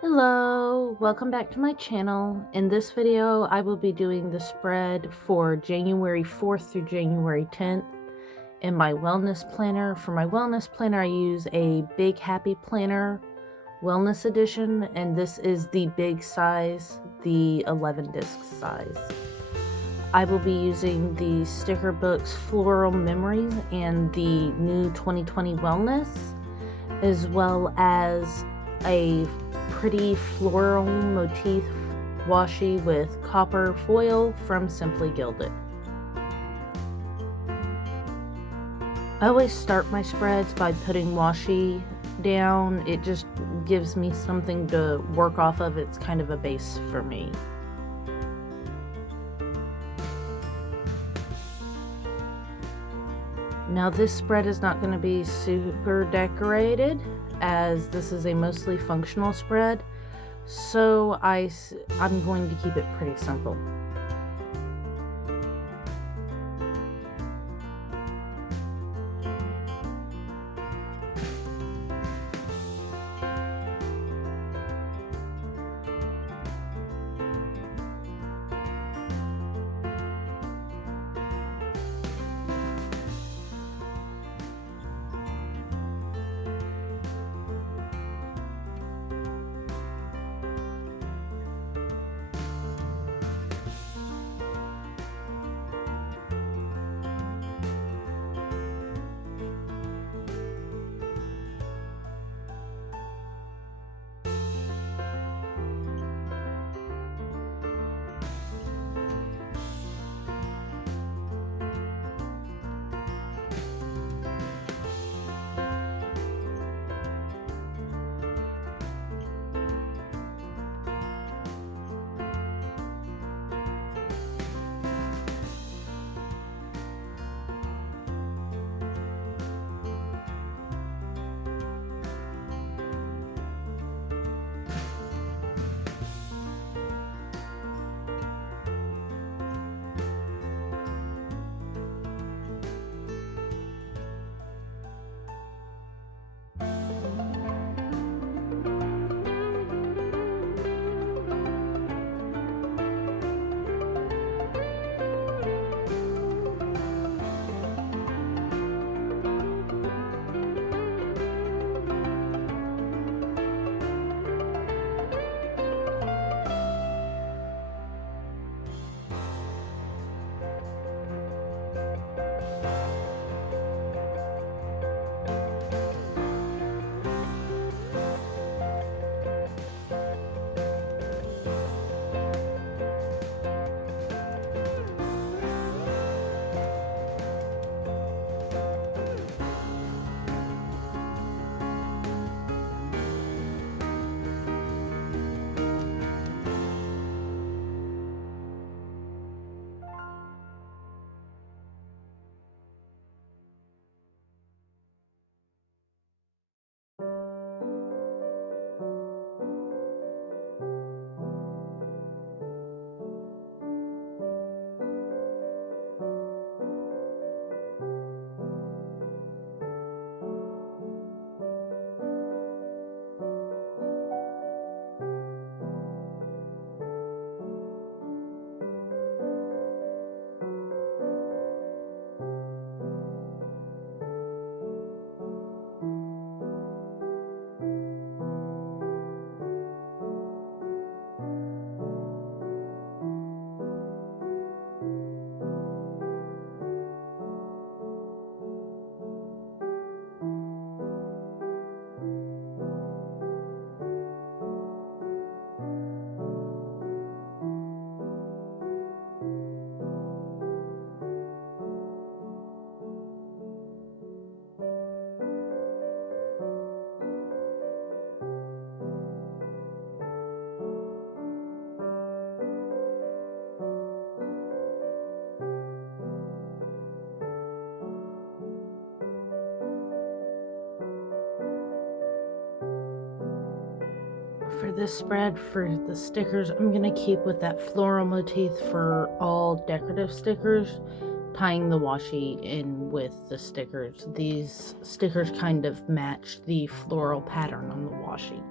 Hello, welcome back to my channel. In this video, I will be doing the spread for January 4th through January 10th in my wellness planner. For my wellness planner, I use a Big Happy Planner Wellness Edition, and this is the big size, the 11 disc size. I will be using the sticker books Floral Memories and the new 2020 Wellness, as well as a pretty floral motif washi with copper foil from Simply Gilded. I always start my spreads by putting washi down. It just gives me something to work off of. It's kind of a base for me. Now this spread is not going to be super decorated, as this is a mostly functional spread, so I'm going to keep it pretty simple. For this spread, for the stickers, I'm going to keep with that floral motif for all decorative stickers, tying the washi in with the stickers. These stickers kind of match the floral pattern on the washi.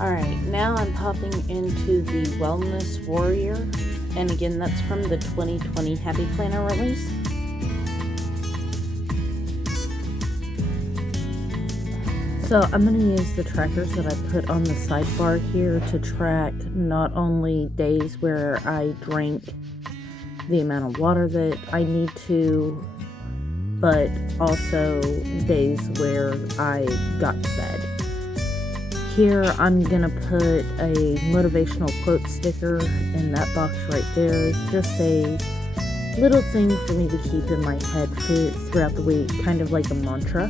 Alright, now I'm popping into the Wellness Warrior, and again that's from the 2020 Happy Planner release. So I'm going to use the trackers that I put on the sidebar here to track not only days where I drank the amount of water that I need to, but also days where I got to bed. Here I'm going to put a motivational quote sticker in that box right there. It's just a little thing for me to keep in my head throughout the week, kind of like a mantra.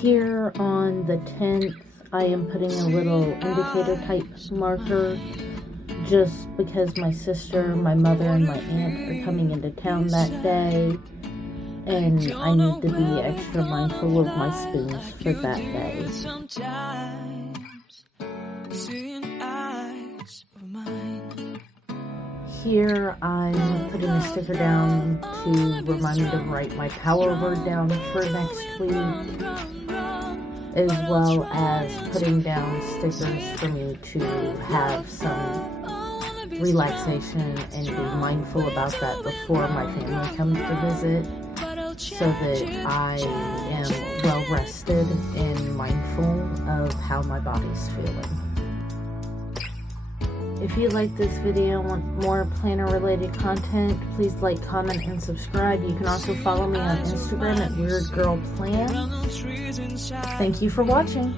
Here on the 10th, I am putting a little indicator type marker just because my sister, my mother, and my aunt are coming into town that day, and I need to be extra mindful of my spoons for that day. Here I'm putting a sticker down to remind me to write my power word down for next week, as well as putting down stickers for me to have some relaxation and be mindful about that before my family comes to visit, so that I am well rested and mindful of how my body's feeling. If you like this video and want more planner related content, please like, comment, and subscribe. You can also follow me on Instagram at WeirdGirlPlan. Thank you for watching.